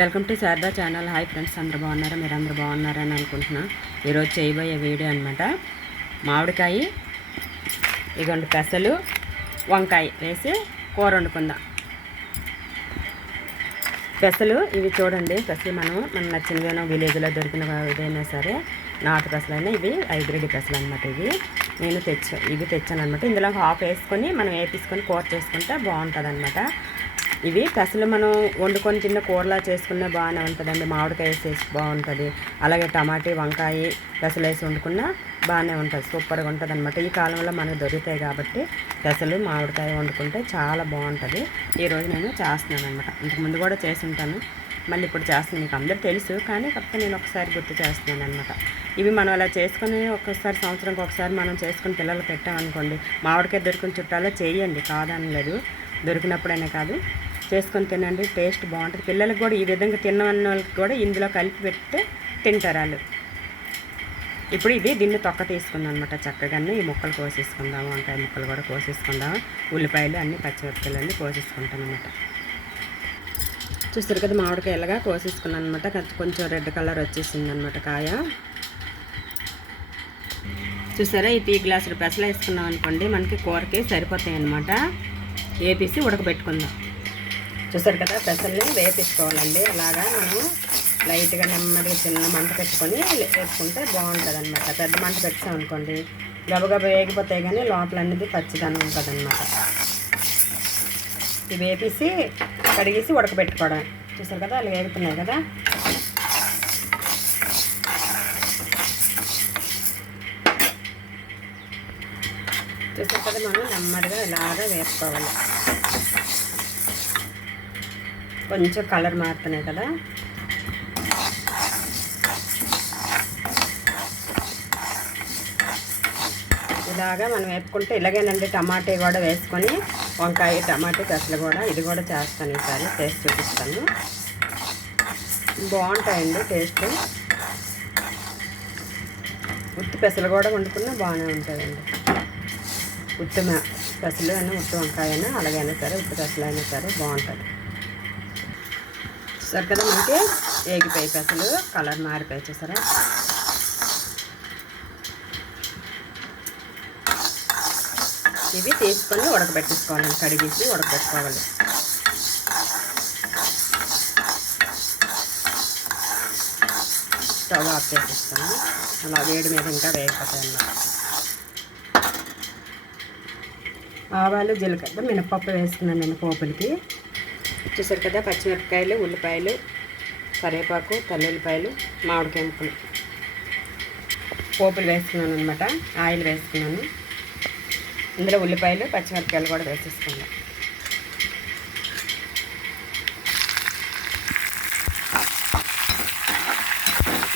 Welcome to Sharada channel. Hi friends అందరు బాగున్నారా? మీరు అందరు బాగున్నారని అనుకుంటున్నా. ఈరోజు చేయబోయే వీడియో అనమాట మామిడికాయ ఇదిగోండి పెసలు వంకాయ వేసి కూర వండుకుందాం. పెసలు ఇవి చూడండి. పెసలు మనం మనం నచ్చినవేనో విలేజ్లో దొరికిన ఏదైనా సరే నాటు పెసలైనా ఇవి హైబ్రిడ్ పెసలు అనమాట ఇవి. నేను తెచ్చా ఇవి తెచ్చాను అనమాట ఇందులో హాఫ్ వేసుకొని మనం వేపించుకొని కూర చేసుకుంటే బాగుంటుంది అనమాట ఇవి పెసలు మనం వండుకొని చిన్న కూరలా చేసుకున్నా బాగానే ఉంటుందండి. మామిడికాయ వేసేసి బాగుంటుంది. అలాగే టమాటీ వంకాయ పెసలు వేసి వండుకున్నా బాగానే ఉంటుంది. సూపర్గా ఉంటుంది అనమాట ఈ కాలంలో మనకు దొరుకుతాయి కాబట్టి పెసలు మామిడికాయ వండుకుంటే చాలా బాగుంటుంది. ఈరోజు నేను చేస్తున్నాను అనమాట ఇంతకుముందు కూడా చేసి ఉంటాను. మళ్ళీ ఇప్పుడు చేస్తాను. మీకు అందరూ తెలుసు. కానీ కాకపోతే నేను ఒకసారి గుర్తు చేస్తున్నాను అనమాట ఇవి మనం అలా చేసుకుని ఒక్కసారి సంవత్సరంకి ఒకసారి మనం చేసుకుని పిల్లలు పెట్టామనుకోండి మామిడికాయ దొరికిన చుట్టాలో చేయండి కాదని లేదు దొరికినప్పుడైనా కాదు. చేసుకొని తినండి టేస్ట్ బాగుంటుంది. పిల్లలకు కూడా ఈ విధంగా తిన్నవన్న వాళ్ళకి కూడా ఇందులో కలిపి పెట్టి తింటారు వాళ్ళు. ఇప్పుడు ఇది దీన్ని తొక్క తీసుకుందాం అనమాట చక్కగానే ఈ ముక్కలు కోసేసుకుందాం వంకాయ ముక్కలు కూడా కోసేసుకుందాం ఉల్లిపాయలు అన్ని పచ్చిమిరపకాయలు అన్నీ కోసేసుకుంటాం అనమాట చూస్తారు కదా మామిడికాయ ఎలాగా కోసేసుకున్నాను అనమాట కొంచెం రెడ్ కలర్ వచ్చేసింది అనమాట కాయ. చూసారా? ఈ టీ గ్లాసులు పెసలు వేసుకున్నాం అనుకోండి మనకి కూరకి సరిపోతాయి అనమాట వేపేసి ఉడకబెట్టుకుందాం. చూసారు కదా పెసల్ని వేపించుకోవాలండి. అలాగా మనం లైట్గా నెమ్మదిగా చిన్న మంట పెట్టుకొని వేసుకుంటే బాగుంటుంది అనమాట పెద్ద మంట పెట్టాం అనుకోండి గబగబా వేగిపోతాయి కానీ లోపల అనేది పచ్చిదనం ఉంటుంది అనమాట ఇవి వేపేసి కడిగేసి ఉడకబెట్టుకోవడం. చూసారు కదా అలా వేగుతున్నాయి కదా. చూసారు కదా మనం నెమ్మదిగా ఇలాగా వేసుకోవాలి కొంచెం కలర్ మారుతున్నాయి కదా. ఇలాగా మనం వేపుకుంటే ఇలాగేనండి టమాటా కూడా వేసుకొని వంకాయ టమాటా పెసలు కూడా ఇది కూడా చేస్తాను ఈసారి టేస్ట్ చూపిస్తాను. బాగుంటాయండి టేస్ట్. ఉత్తి పెసలు కూడా వండుకున్నా బాగానే ఉంటుందండి ఉత్తమ పెసలు అయినా ఉత్తి వంకాయ అయినా అలాగైనా సరే ఉత్తి పెసలు అయినా సరే బాగుంటుంది చూసారు కదా మనకి? ఏగిపోయి పెసలు కలర్ మారిపోయి చూసారా? ఇవి తీసుకొని ఉడకబెట్టేసుకోవాలి కడిగేసి ఉడకబెట్టుకోవాలి. స్టవ్ ఆఫ్ చేసేస్తాను. అలా వేడి మీద ఇంకా వేయకపోతాయి ఆవాలు జీలకర్ర మినపప్పు వేసుకున్నాను నేను పోపులకి. చూసారు కదా పచ్చిమిరపకాయలు ఉల్లిపాయలు కరివేపాకు తల్లుల్లిపాయలు మామిడికాయ ముక్కలు. పోపులు వేసుకున్నాను అనమాట ఆయిల్ వేసుకున్నాను ఇందులో ఉల్లిపాయలు పచ్చిమిరపకాయలు కూడా వేసేసుకున్నాను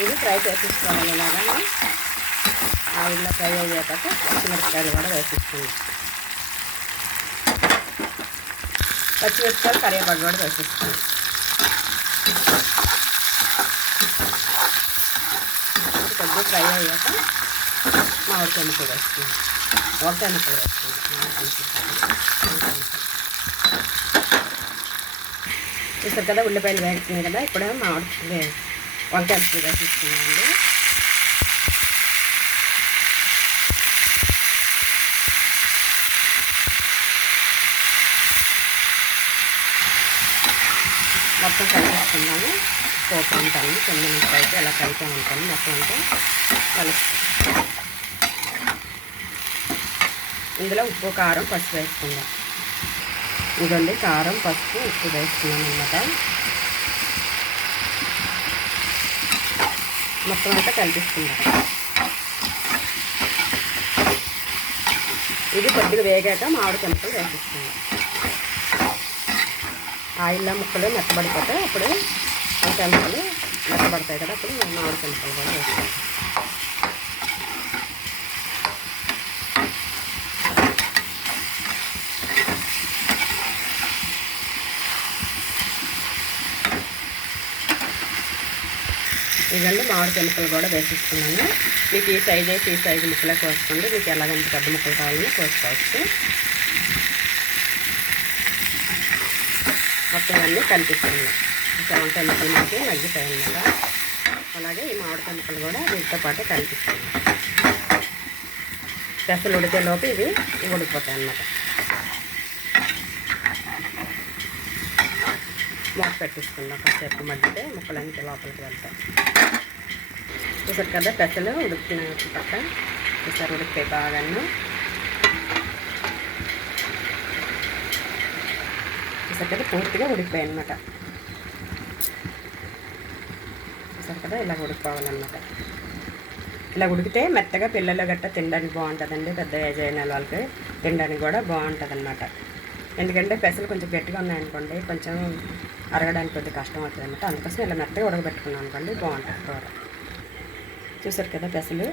ఇది ఫ్రై చేసేసుకోవాలి ఇలాగా. ఆయిల్లో ఫ్రై అయ్యాక పచ్చిమిరపకాయలు కూడా వేసేసుకుందాం పచ్చిమిరపకాయలు కరివేపాకు కూడా వేసేసుకుందాం కొద్దిగా ఫ్రై అయ్యాక మామిడికాయ ముక్కలు వేసుకుందాం వంకాయ వేస్తుంది చూస్తారు కదా ఉల్లిపాయలు వేస్తున్నాయి కదా ఇప్పుడు మామిడి వంకాయ ముక్కలు వేసేస్తున్నామండి మొత్తం కలిపేసుకుందాము. పోపు ఉంటాను కొన్ని నుంచి అయితే ఎలా కలిపే ఉంటాను. మొత్తం అంతా కలుపు ఇందులో ఉప్పు కారం పసుపు వేసుకుందాం. ఇదండి కారం పసుపు ఉప్పు వేసుకున్నాను అనమాట మొత్తం అంతా కలిపిస్తుందా ఇది కొద్దిగా వేగాక మామిడి చెంపలు వేసిస్తున్నాం ఆయిల్లో ముక్కలు మెత్తబడిపోతాయి. అప్పుడు ఆ చెంపలు మెత్తబడతాయి కదా అప్పుడు మామిడి చెంపలు కూడా వేస్తాం ఇదండి మామిడి ముక్కలు కూడా వేసేసుకున్నాను. మీకు ఈ సైజ్ అయితే ఈ సైజు ముక్కలే కోసుకోండి. మీకు ఎలాగంటే పెద్ద ముక్కలు కావాలని కోసుకోవచ్చు. మొత్తం కనిపిస్తుంది కలిపిస్తున్నాం ఇంకా వంకాయ ముక్కలు మనకి మగ్గిపోయాయి అన్నమాట. అలాగే ఈ మామిడికాయ ముక్కలు కూడా వీటితో పాటు కనిపిస్తుంది పెసలు ఉడికే లోపు ఇవి ఉడికిపోతాయి అన్నమాట. మూత పెట్టించుకుందాం కాసేపు మగ్గితే ముక్కలన్నీ లోపలికి వెళ్తాయి. చూసారు కదా పెసలు ఉడుకుతున్న పక్క. చూసారు ఉడికితే బాగాను చూసారు కదా పూర్తిగా ఉడికిపోయాయి అనమాట చూసారు కదా ఇలా ఉడికిపోవాలన్నమాట ఇలా ఉడికితే మెత్తగా పిల్లలు గట్ట తినడానికి బాగుంటుందండి పెద్ద ఏజ్ అయిన వాళ్ళకి తినడానికి కూడా బాగుంటుంది అనమాట ఎందుకంటే పెసలు కొంచెం గట్టిగా ఉన్నాయనుకోండి కొంచెం అరగడానికి కొద్దిగా కష్టం అవుతుంది అనమాట అందుకోసం ఇలా మెత్తగా ఉడకబెట్టుకున్నాం అనుకోండి బాగుంటుంది కూర. చూసారు కదా పెసలు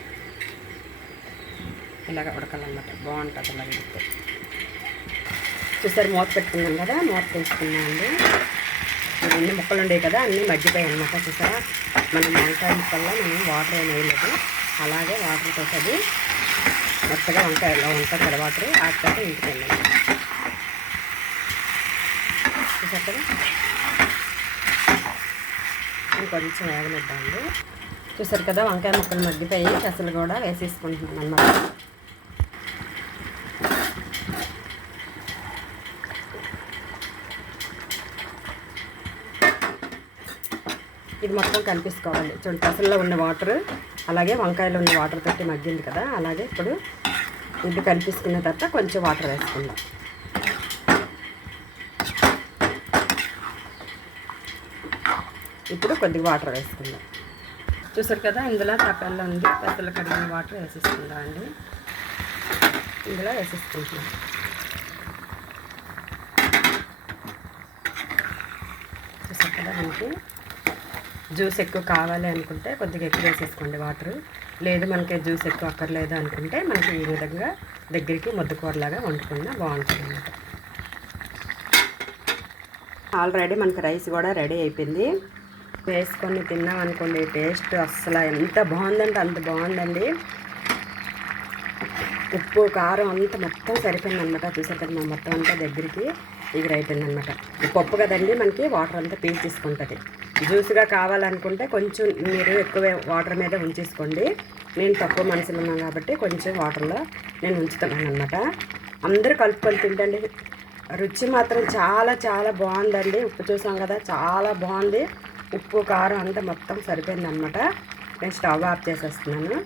ఇలాగ ఉడకాలన్నమాట బాగుంటుంది అలా ఉడికితే. చూసారు మూత పెట్టుకున్నాం కదా మూత తీసుకున్నాం అండి అన్ని ముక్కలు ఉండేవి కదా అన్నీ మగ్గిపోయాయి అనమాట చూసారా? మనం వంకాయ ముక్కల్లో మనం వాటర్ ఏమి వేయలేదు. అలాగే వాటర్ తోసది మొత్తగా వంకాయ వంకాయ కదా వాటర్ ఆ తర్వాత ఇంటికి వెళ్ళాలి చూసారు కదా? ఇంకొంచెం వేగనిద్దామండి. చూసారు కదా వంకాయ ముక్కలు మగ్గిపోయి పెసలు కూడా వేసేసుకుంటున్నాం అన్నమాట. ఇది మొత్తం కలిపేసుకోవాలి చూడండి పెసల్లో ఉన్న వాటర్ అలాగే వంకాయలో ఉన్న వాటర్ తోటి మగ్గింది కదా అలాగే ఇప్పుడు ఇది కలిపేసుకున్న తర్వాత కొంచెం వాటర్ వేసుకుందాం. ఇప్పుడు కొద్దిగా వాటర్ వేసుకుందాం. చూసారు కదా ఇందులో తపెల్లో ఉంది పెద్దలు కడిగిన వాటర్ వేసేసుకుందాం అండి. ఇందులో వేసేసుకుంటున్నాం. చూసారు కదా మనకి జ్యూస్ ఎక్కువ కావాలి అనుకుంటే కొద్దిగా ఎక్కువ వేసేసుకోండి వాటర్. లేదు మనకి జ్యూస్ ఎక్కువ అక్కర్లేదు అనుకుంటే మనకి ఈ విధంగా దగ్గరికి ముద్దకూరలాగా వండుకున్నా బాగుంటుంది అన్నమాట ఆల్రెడీ మనకి రైస్ కూడా రెడీ అయిపోయింది. వేసుకొని తిన్నాం అనుకోండి టేస్ట్ అస్సలు ఎంత బాగుందంటే అంత బాగుందండి. ఉప్పు కారం అంతా మొత్తం సరిపోయింది అనమాట చూసారు కదా మొత్తం అంతా దగ్గరికి ఎగురు అయిపోయింది అనమాట పప్పు కదండి మనకి వాటర్ అంతా పీల్చేసుకుంటుంది. జ్యూస్గా కావాలనుకుంటే కొంచెం మీరు ఎక్కువ వాటర్ మీద ఉంచేసుకోండి. నేను తక్కువ మనుషులు ఉన్నాను కాబట్టి కొంచెం వాటర్లో నేను ఉంచుతున్నాను అనమాట అందరూ కలుపుకొని తింటండి. రుచి మాత్రం చాలా చాలా బాగుందండి. ఉప్పు చూసాం కదా చాలా బాగుంది. ఉప్పు కారం అంతా మొత్తం సరిపోయింది అనమాట నేను స్టవ్ ఆఫ్ చేసేస్తున్నాను.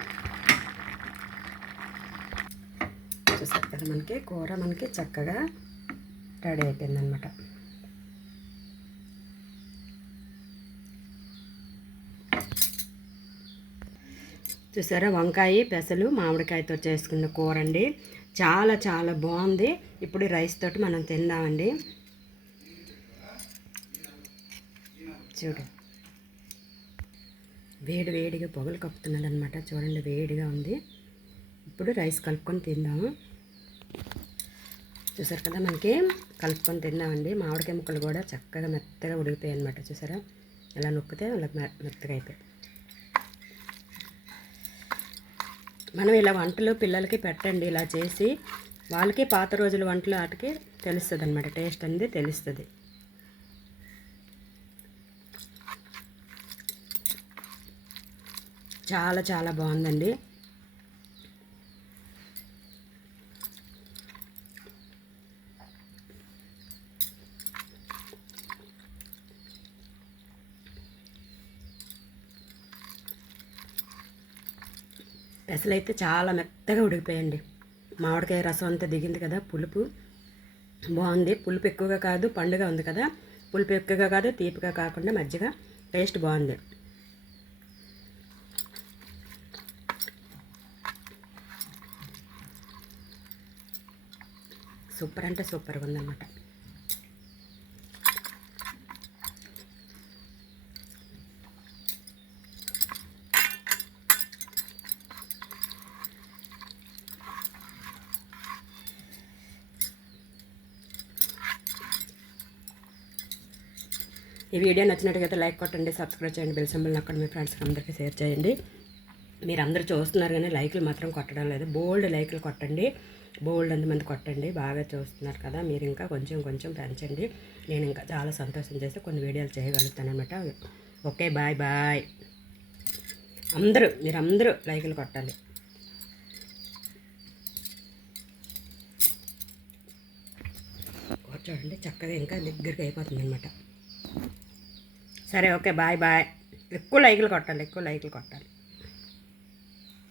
చూసారు కదా మనకి కూర మనకి చక్కగా రెడీ అయిపోయింది చూసారా? వంకాయ పెసలు మామిడికాయతో చేసుకున్న కూర అండి చాలా చాలా బాగుంది. ఇప్పుడు రైస్ తోటి మనం తిందామండి. చూడు. వేడి వేడిగా పొగలు కప్పుతున్నది అనమాట చూడండి వేడిగా ఉంది. ఇప్పుడు రైస్ కలుపుకొని తిందాము. చూసారు కదా మనకి? కలుపుకొని తిన్నామండి. మామిడికాయ ముక్కలు కూడా చక్కగా మెత్తగా ఉడిగిపోయాయి అనమాట చూసారా? ఇలా నొక్కితే వాళ్ళకి మెత్తగా అయిపోయాయి. మనం ఇలా వంటలు పిల్లలకి పెట్టండి ఇలా చేసి వాళ్ళకి పాత రోజుల వంటలు వాటికి తెలుస్తుంది అనమాట టేస్ట్ అనేది తెలుస్తుంది. చాలా చాలా బాగుందండి. పెసలైతే చాలా మెత్తగా ఉడికిపోయండి మామిడికాయ రసం అంతా దిగింది కదా పులుపు. బాగుంది. పులుపు ఎక్కువగా కాదు పండుగ ఉంది కదా. పులుపు ఎక్కువగా కాదు తీపిగా కాకుండా మజ్జిగ. టేస్ట్ బాగుంది. సూపర్ అంటే సూపర్గా ఉందన్నమాట. ఈ వీడియో నచ్చినట్టుగా లైక్ కొట్టండి సబ్స్క్రైబ్ చేయండి బెల్ సింబల్ అక్కడ మీ ఫ్రెండ్స్కి అందరికీ షేర్ చేయండి. మీరు అందరూ చూస్తున్నారు కానీ లైక్లు మాత్రం కొట్టడం లేదు. బోల్డ్ లైక్లు కొట్టండి. బోల్డ్ మంది కొట్టండి. బాగా చూస్తున్నారు కదా. మీరు ఇంకా కొంచెం కొంచెం పెంచండి. నేను ఇంకా చాలా సంతోషం చేసి కొన్ని వీడియోలు చేయగలుగుతాను అనమాట ఓకే బాయ్ బాయ్. అందరూ మీరు అందరూ లైకులు కొట్టాలి కూర్చోండి చూడండి చక్కగా ఇంకా దగ్గరికి అయిపోతుంది అనమాట సరే ఓకే బాయ్ బాయ్. ఎక్కువ లైకులు కొట్టాలి ఎక్కువ లైకులు కొట్టాలి.